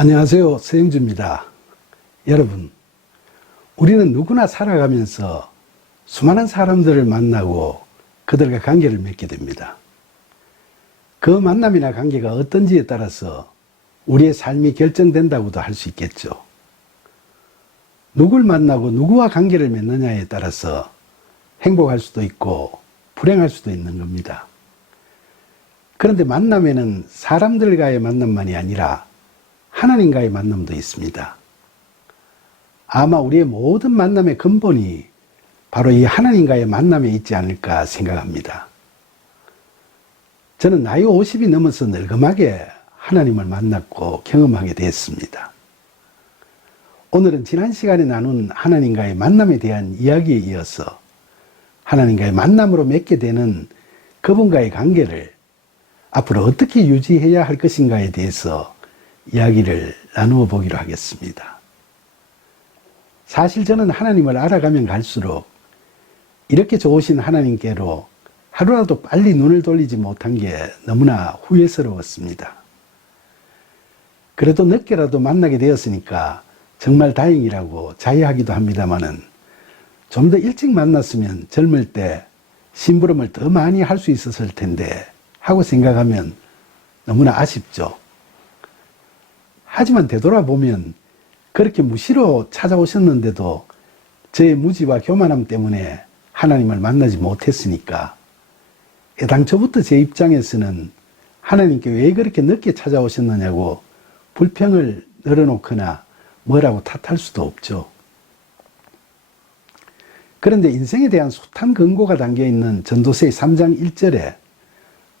안녕하세요. 서영주입니다. 여러분, 우리는 누구나 살아가면서 수많은 사람들을 만나고 그들과 관계를 맺게 됩니다. 그 만남이나 관계가 어떤지에 따라서 우리의 삶이 결정된다고도 할 수 있겠죠. 누굴 만나고 누구와 관계를 맺느냐에 따라서 행복할 수도 있고 불행할 수도 있는 겁니다. 그런데 만남에는 사람들과의 만남만이 아니라 하나님과의 만남도 있습니다. 아마 우리의 모든 만남의 근본이 바로 이 하나님과의 만남에 있지 않을까 생각합니다. 저는 나이 50이 넘어서 늙음하게 하나님을 만났고 경험하게 됐습니다. 오늘은 지난 시간에 나눈 하나님과의 만남에 대한 이야기에 이어서 하나님과의 만남으로 맺게 되는 그분과의 관계를 앞으로 어떻게 유지해야 할 것인가에 대해서 이야기를 나누어 보기로 하겠습니다. 사실 저는 하나님을 알아가면 갈수록 이렇게 좋으신 하나님께로 하루라도 빨리 눈을 돌리지 못한 게 너무나 후회스러웠습니다. 그래도 늦게라도 만나게 되었으니까 정말 다행이라고 자해하기도 합니다마는 좀 더 일찍 만났으면 젊을 때 심부름을 더 많이 할 수 있었을 텐데 하고 생각하면 너무나 아쉽죠. 하지만 되돌아보면 그렇게 무시로 찾아오셨는데도 저의 무지와 교만함 때문에 하나님을 만나지 못했으니까 애당초부터 제 입장에서는 하나님께 왜 그렇게 늦게 찾아오셨느냐고 불평을 늘어놓거나 뭐라고 탓할 수도 없죠. 그런데 인생에 대한 숱한 근거가 담겨있는 전도서의 3장 1절에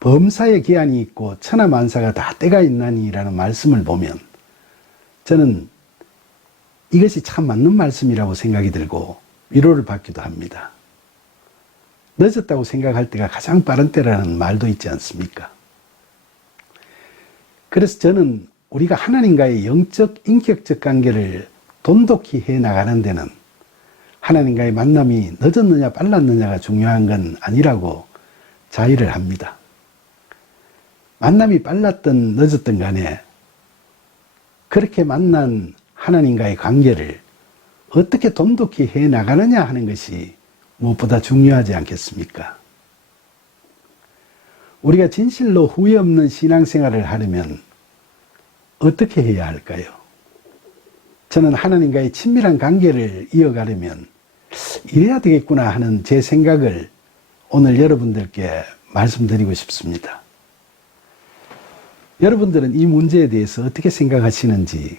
범사에 기한이 있고 천하만사가 다 때가 있나니라는 말씀을 보면 저는 이것이 참 맞는 말씀이라고 생각이 들고 위로를 받기도 합니다. 늦었다고 생각할 때가 가장 빠른 때라는 말도 있지 않습니까? 그래서 저는 우리가 하나님과의 영적, 인격적 관계를 돈독히 해나가는 데는 하나님과의 만남이 늦었느냐 빨랐느냐가 중요한 건 아니라고 자의를 합니다. 만남이 빨랐든 늦었든 간에 그렇게 만난 하나님과의 관계를 어떻게 돈독히 해나가느냐 하는 것이 무엇보다 중요하지 않겠습니까? 우리가 진실로 후회 없는 신앙생활을 하려면 어떻게 해야 할까요? 저는 하나님과의 친밀한 관계를 이어가려면 이래야 되겠구나 하는 제 생각을 오늘 여러분들께 말씀드리고 싶습니다. 여러분들은 이 문제에 대해서 어떻게 생각하시는지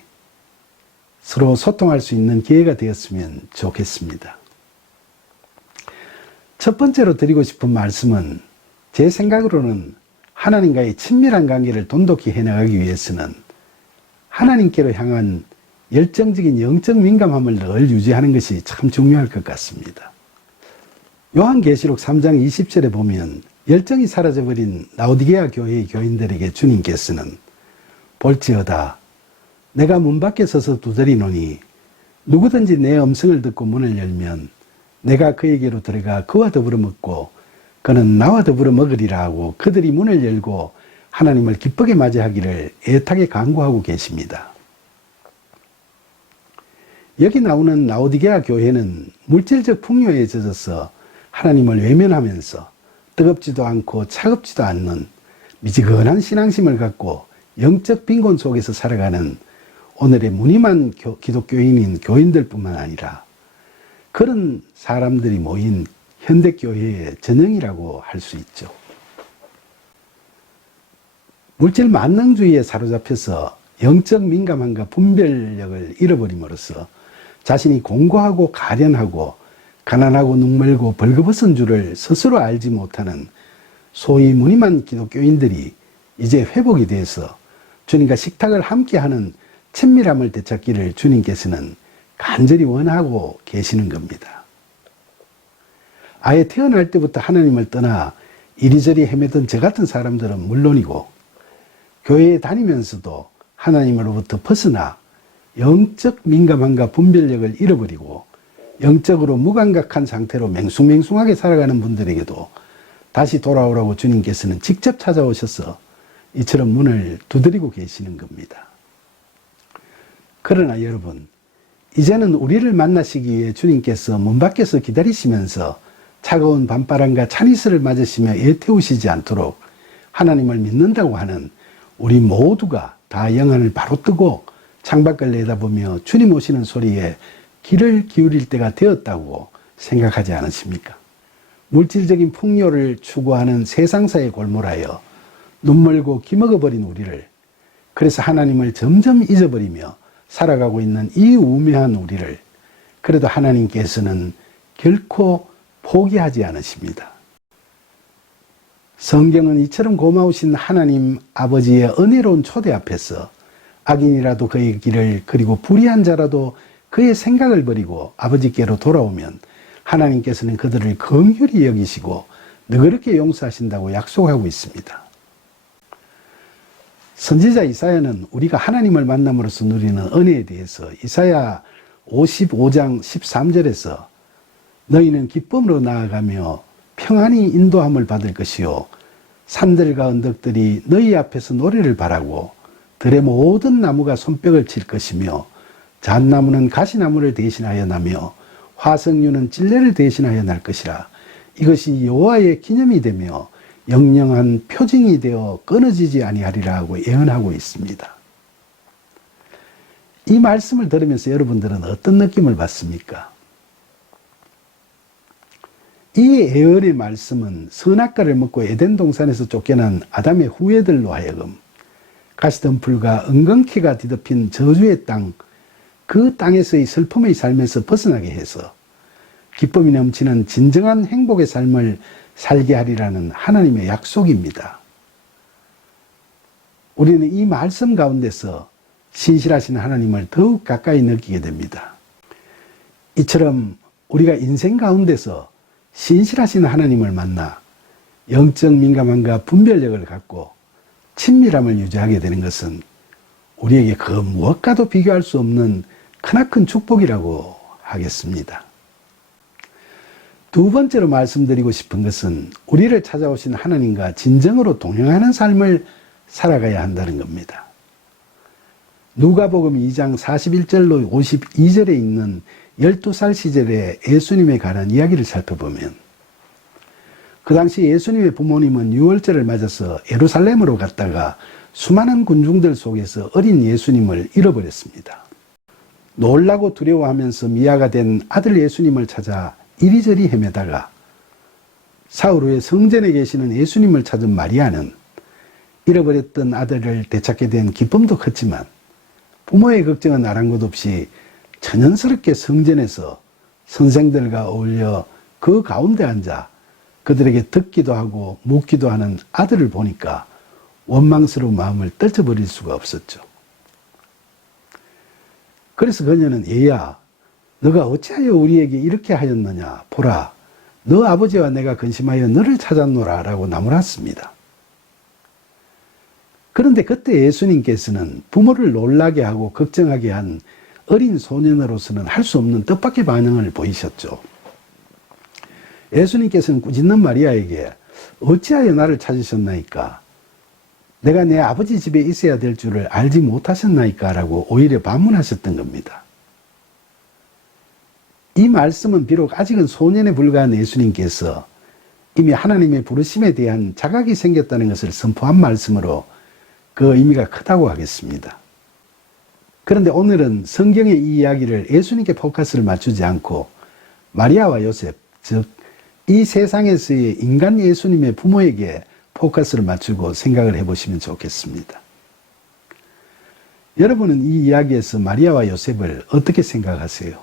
서로 소통할 수 있는 기회가 되었으면 좋겠습니다. 첫 번째로 드리고 싶은 말씀은 제 생각으로는 하나님과의 친밀한 관계를 돈독히 해나가기 위해서는 하나님께로 향한 열정적인 영적 민감함을 늘 유지하는 것이 참 중요할 것 같습니다. 요한계시록 3장 20절에 보면 열정이 사라져버린 라오디게아 교회의 교인들에게 주님께서는 볼지어다 내가 문 밖에 서서 두드리노니 누구든지 내 음성을 듣고 문을 열면 내가 그에게로 들어가 그와 더불어 먹고 그는 나와 더불어 먹으리라 하고 그들이 문을 열고 하나님을 기쁘게 맞이하기를 애타게 간구하고 계십니다. 여기 나오는 라오디게아 교회는 물질적 풍요에 젖어서 하나님을 외면하면서 뜨겁지도 않고 차갑지도 않는 미지근한 신앙심을 갖고 영적 빈곤 속에서 살아가는 오늘의 무늬만 기독교인인 교인들뿐만 아니라 그런 사람들이 모인 현대교회의 전형이라고 할 수 있죠. 물질 만능주의에 사로잡혀서 영적 민감함과 분별력을 잃어버림으로써 자신이 공고하고 가련하고 가난하고 눈멀고 벌거벗은 줄을 스스로 알지 못하는 소위 무늬만 기독교인들이 이제 회복이 돼서 주님과 식탁을 함께하는 친밀함을 되찾기를 주님께서는 간절히 원하고 계시는 겁니다. 아예 태어날 때부터 하나님을 떠나 이리저리 헤매던 저 같은 사람들은 물론이고 교회에 다니면서도 하나님으로부터 벗어나 영적 민감함과 분별력을 잃어버리고 영적으로 무감각한 상태로 맹숭맹숭하게 살아가는 분들에게도 다시 돌아오라고 주님께서는 직접 찾아오셔서 이처럼 문을 두드리고 계시는 겁니다. 그러나 여러분, 이제는 우리를 만나시기 위해 주님께서 문 밖에서 기다리시면서 차가운 밤바람과 찬이슬을 맞으시며 애태우시지 않도록 하나님을 믿는다고 하는 우리 모두가 다 영안을 바로 뜨고 창밖을 내다보며 주님 오시는 소리에 귀를 기울일 때가 되었다고 생각하지 않으십니까? 물질적인 풍요를 추구하는 세상사에 골몰하여 눈멀고 기먹어버린 우리를, 그래서 하나님을 점점 잊어버리며 살아가고 있는 이 우매한 우리를 그래도 하나님께서는 결코 포기하지 않으십니다. 성경은 이처럼 고마우신 하나님 아버지의 은혜로운 초대 앞에서 악인이라도 그의 길을, 그리고 불의한 자라도 그의 생각을 버리고 아버지께로 돌아오면 하나님께서는 그들을 긍휼히 여기시고 너그럽게 용서하신다고 약속하고 있습니다. 선지자 이사야는 우리가 하나님을 만남으로써 누리는 은혜에 대해서 이사야 55장 13절에서 너희는 기쁨으로 나아가며 평안히 인도함을 받을 것이요 산들과 언덕들이 너희 앞에서 노래를 바라고 들의 모든 나무가 손뼉을 칠 것이며 잣나무는 가시나무를 대신하여 나며 화석류는 찔레를 대신하여 날 것이라. 이것이 여호와의 기념이 되며 영영한 표징이 되어 끊어지지 아니하리라 하고 예언하고 있습니다. 이 말씀을 들으면서 여러분들은 어떤 느낌을 받습니까? 이 예언의 말씀은 선악과를 먹고 에덴 동산에서 쫓겨난 아담의 후예들로 하여금 가시덤불과 은근키가 뒤덮인 저주의 땅, 그 땅에서의 슬픔의 삶에서 벗어나게 해서 기쁨이 넘치는 진정한 행복의 삶을 살게 하리라는 하나님의 약속입니다. 우리는 이 말씀 가운데서 신실하신 하나님을 더욱 가까이 느끼게 됩니다. 이처럼 우리가 인생 가운데서 신실하신 하나님을 만나 영적 민감함과 분별력을 갖고 친밀함을 유지하게 되는 것은 우리에게 그 무엇과도 비교할 수 없는 크나큰 축복이라고 하겠습니다. 두 번째로 말씀드리고 싶은 것은 우리를 찾아오신 하나님과 진정으로 동행하는 삶을 살아가야 한다는 겁니다. 누가복음 2장 41절로 52절에 있는 12살 시절의 예수님에 관한 이야기를 살펴보면 그 당시 예수님의 부모님은 유월절을 맞아서 예루살렘으로 갔다가 수많은 군중들 속에서 어린 예수님을 잃어버렸습니다. 놀라고 두려워하면서 미아가 된 아들 예수님을 찾아 이리저리 헤매다가 사흘 후에 성전에 계시는 예수님을 찾은 마리아는 잃어버렸던 아들을 되찾게 된 기쁨도 컸지만 부모의 걱정은 아랑곳 없이 천연스럽게 성전에서 선생들과 어울려 그 가운데 앉아 그들에게 듣기도 하고 묻기도 하는 아들을 보니까 원망스러운 마음을 떨쳐버릴 수가 없었죠. 그래서 그녀는 얘야, 너가 어찌하여 우리에게 이렇게 하였느냐? 보라, 너 아버지와 내가 근심하여 너를 찾았노라 라고 나무랐습니다. 그런데 그때 예수님께서는 부모를 놀라게 하고 걱정하게 한 어린 소년으로서는 할 수 없는 뜻밖의 반응을 보이셨죠. 예수님께서는 꾸짖는 마리아에게 어찌하여 나를 찾으셨나이까? 내가 내 아버지 집에 있어야 될 줄을 알지 못하셨나이까? 라고 오히려 반문하셨던 겁니다. 이 말씀은 비록 아직은 소년에 불과한 예수님께서 이미 하나님의 부르심에 대한 자각이 생겼다는 것을 선포한 말씀으로 그 의미가 크다고 하겠습니다. 그런데 오늘은 성경의 이 이야기를 예수님께 포커스를 맞추지 않고 마리아와 요셉, 즉 이 세상에서의 인간 예수님의 부모에게 포커스를 맞추고 생각을 해보시면 좋겠습니다. 여러분은 이 이야기에서 마리아와 요셉을 어떻게 생각하세요?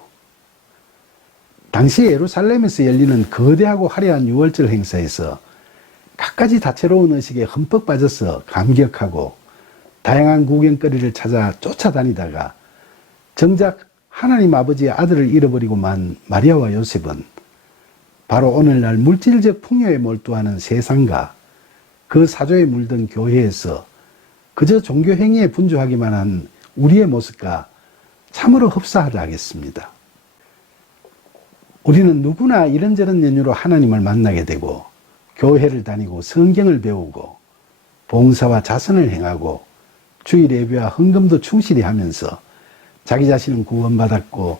당시 예루살렘에서 열리는 거대하고 화려한 유월절 행사에서 갖가지 다채로운 의식에 흠뻑 빠져서 감격하고 다양한 구경거리를 찾아 쫓아다니다가 정작 하나님 아버지의 아들을 잃어버리고 만 마리아와 요셉은 바로 오늘날 물질적 풍요에 몰두하는 세상과 그 사조에 물든 교회에서 그저 종교 행위에 분주하기만 한 우리의 모습과 참으로 흡사하다 하겠습니다. 우리는 누구나 이런저런 연유로 하나님을 만나게 되고 교회를 다니고 성경을 배우고 봉사와 자선을 행하고 주일 예배와 헌금도 충실히 하면서 자기 자신은 구원받았고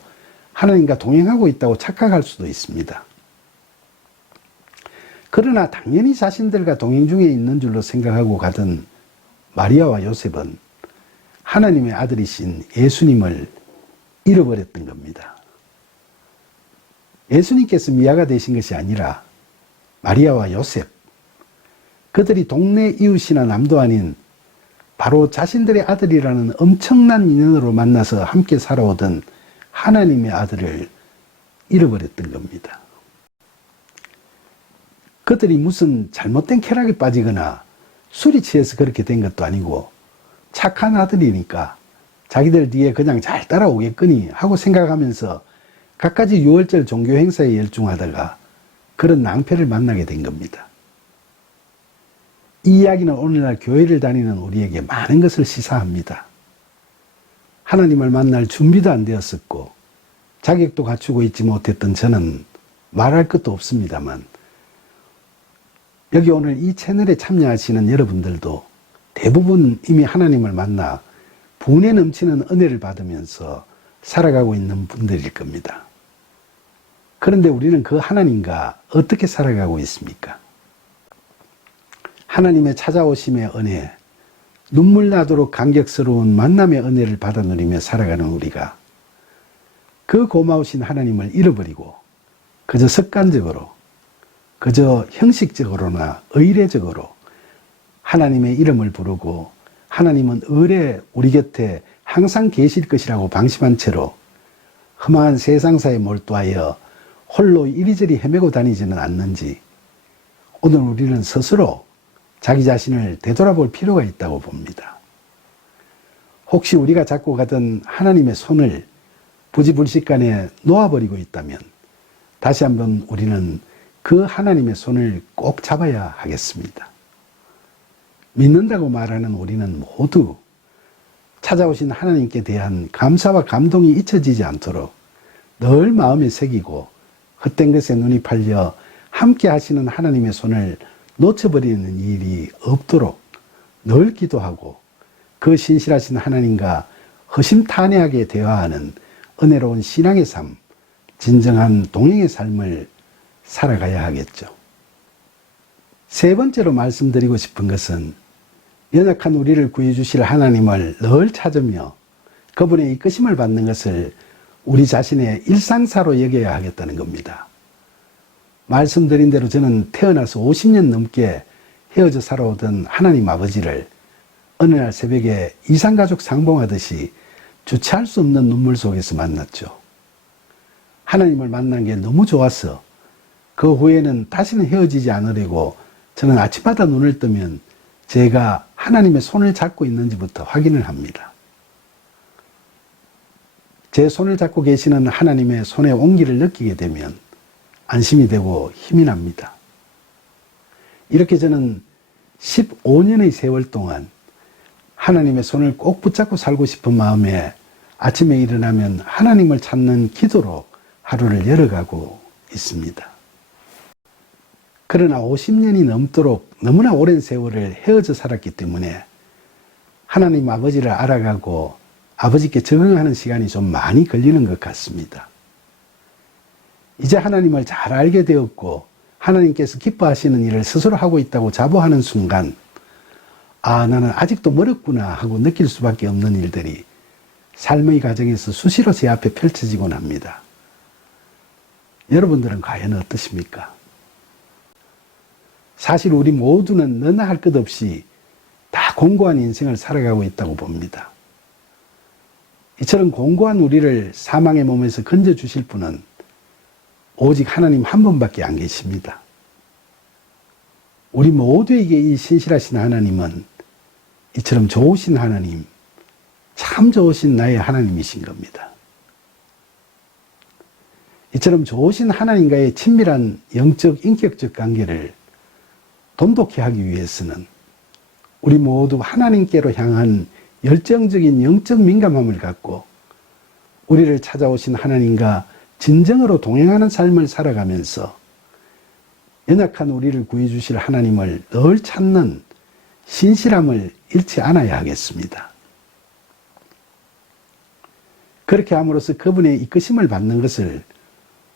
하나님과 동행하고 있다고 착각할 수도 있습니다. 그러나 당연히 자신들과 동행 중에 있는 줄로 생각하고 가던 마리아와 요셉은 하나님의 아들이신 예수님을 잃어버렸던 겁니다. 예수님께서 미아가 되신 것이 아니라 마리아와 요셉, 그들이 동네 이웃이나 남도 아닌 바로 자신들의 아들이라는 엄청난 인연으로 만나서 함께 살아오던 하나님의 아들을 잃어버렸던 겁니다. 그들이 무슨 잘못된 쾌락에 빠지거나 술이 취해서 그렇게 된 것도 아니고 착한 아들이니까 자기들 뒤에 그냥 잘 따라오겠거니 하고 생각하면서 갖가지 유월절 종교 행사에 열중하다가 그런 낭패를 만나게 된 겁니다. 이 이야기는 오늘날 교회를 다니는 우리에게 많은 것을 시사합니다. 하나님을 만날 준비도 안 되었었고 자격도 갖추고 있지 못했던 저는 말할 것도 없습니다만, 여기 오늘 이 채널에 참여하시는 여러분들도 대부분 이미 하나님을 만나 분에 넘치는 은혜를 받으면서 살아가고 있는 분들일 겁니다. 그런데 우리는 그 하나님과 어떻게 살아가고 있습니까? 하나님의 찾아오심의 은혜, 눈물 나도록 감격스러운 만남의 은혜를 받아 누리며 살아가는 우리가 그 고마우신 하나님을 잃어버리고 그저 습관적으로, 그저 형식적으로나 의례적으로 하나님의 이름을 부르고 하나님은 의례 우리 곁에 항상 계실 것이라고 방심한 채로 험한 세상사에 몰두하여 홀로 이리저리 헤매고 다니지는 않는지, 오늘 우리는 스스로 자기 자신을 되돌아볼 필요가 있다고 봅니다. 혹시 우리가 잡고 가던 하나님의 손을 부지불식간에 놓아버리고 있다면 다시 한번 우리는 그 하나님의 손을 꼭 잡아야 하겠습니다. 믿는다고 말하는 우리는 모두 찾아오신 하나님께 대한 감사와 감동이 잊혀지지 않도록 늘 마음에 새기고 헛된 것에 눈이 팔려 함께 하시는 하나님의 손을 놓쳐버리는 일이 없도록 늘 기도하고 그 신실하신 하나님과 허심탄회하게 대화하는 은혜로운 신앙의 삶, 진정한 동행의 삶을 살아가야 하겠죠. 세 번째로 말씀드리고 싶은 것은 연약한 우리를 구해주실 하나님을 늘 찾으며 그분의 이끄심을 받는 것을 우리 자신의 일상사로 여겨야 하겠다는 겁니다. 말씀드린 대로 저는 태어나서 50년 넘게 헤어져 살아오던 하나님 아버지를 어느 날 새벽에 이산가족 상봉하듯이 주체할 수 없는 눈물 속에서 만났죠. 하나님을 만난 게 너무 좋아서 그 후에는 다시는 헤어지지 않으려고 저는 아침마다 눈을 뜨면 제가 하나님의 손을 잡고 있는지부터 확인을 합니다. 제 손을 잡고 계시는 하나님의 손의 온기를 느끼게 되면 안심이 되고 힘이 납니다. 이렇게 저는 15년의 세월 동안 하나님의 손을 꼭 붙잡고 살고 싶은 마음에 아침에 일어나면 하나님을 찾는 기도로 하루를 열어가고 있습니다. 그러나 50년이 넘도록 너무나 오랜 세월을 헤어져 살았기 때문에 하나님 아버지를 알아가고 아버지께 적응하는 시간이 좀 많이 걸리는 것 같습니다. 이제 하나님을 잘 알게 되었고 하나님께서 기뻐하시는 일을 스스로 하고 있다고 자부하는 순간, 아, 나는 아직도 멀었구나 하고 느낄 수밖에 없는 일들이 삶의 과정에서 수시로 제 앞에 펼쳐지곤 합니다. 여러분들은 과연 어떠십니까? 사실 우리 모두는 너나 할 것 없이 다 공고한 인생을 살아가고 있다고 봅니다. 이처럼 공고한 우리를 사망의 몸에서 건져주실 분은 오직 하나님 한 분밖에 안 계십니다. 우리 모두에게 이 신실하신 하나님은 이처럼 좋으신 하나님, 참 좋으신 나의 하나님이신 겁니다. 이처럼 좋으신 하나님과의 친밀한 영적, 인격적 관계를 돈독히 하기 위해서는 우리 모두 하나님께로 향한 열정적인 영적 민감함을 갖고 우리를 찾아오신 하나님과 진정으로 동행하는 삶을 살아가면서 연약한 우리를 구해주실 하나님을 늘 찾는 신실함을 잃지 않아야 하겠습니다. 그렇게 함으로써 그분의 이끄심을 받는 것을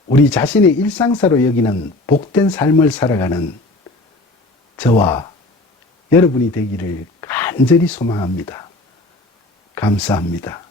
우리 자신의 일상사로 여기는 복된 삶을 살아가는 저와 여러분이 되기를 간절히 소망합니다. 감사합니다.